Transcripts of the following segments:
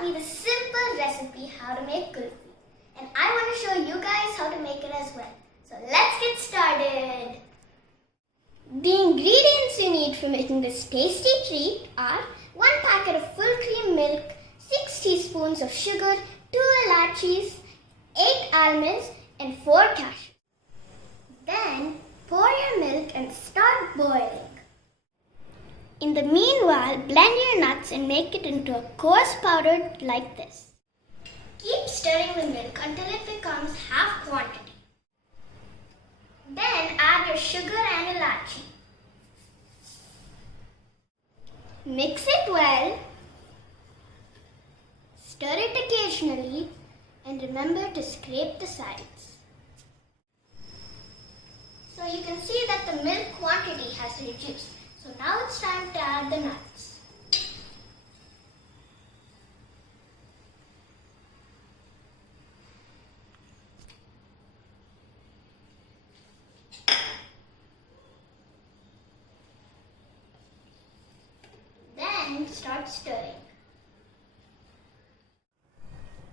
taught me the simple recipe how to make kulfi. And I want to show you guys how to make it as well. So let's get started. The ingredients you need for making this tasty treat are 1 packet of full cream milk, 6 teaspoons of sugar, 2 elachis, 8 almonds and 4 cashews. Then pour your milk and start boiling. In the meanwhile, blend your nuts and make it into a coarse powder like this. Keep stirring the milk until it becomes half quantity. Then add your sugar and elachi. Mix it well. Stir it occasionally and remember to scrape the sides. So you can see that the milk quantity has reduced. So now it's time to add the nuts. Then start stirring.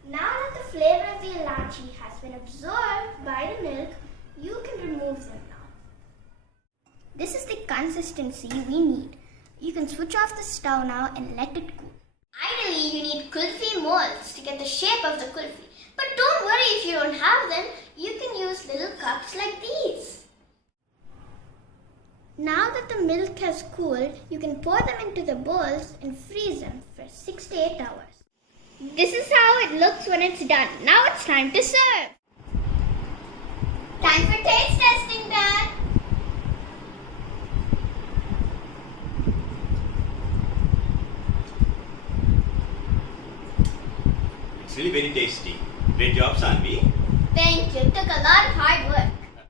Now that the flavor of the elachi has been absorbed by the milk, you can remove them now. This is the consistency we need. You can switch off the stove now and let it cool. Ideally, you need kulfi molds to get the shape of the kulfi. But don't worry if you don't have them, you can use little cups like these. Now that the milk has cooled, you can pour them into the bowls and freeze them for 6 to 8 hours. This is how it looks when it's done. Now it's time to serve. Time for taste testing, Dad. It's really very tasty. Great job, Sanvi. Thank you. It took a lot of hard work.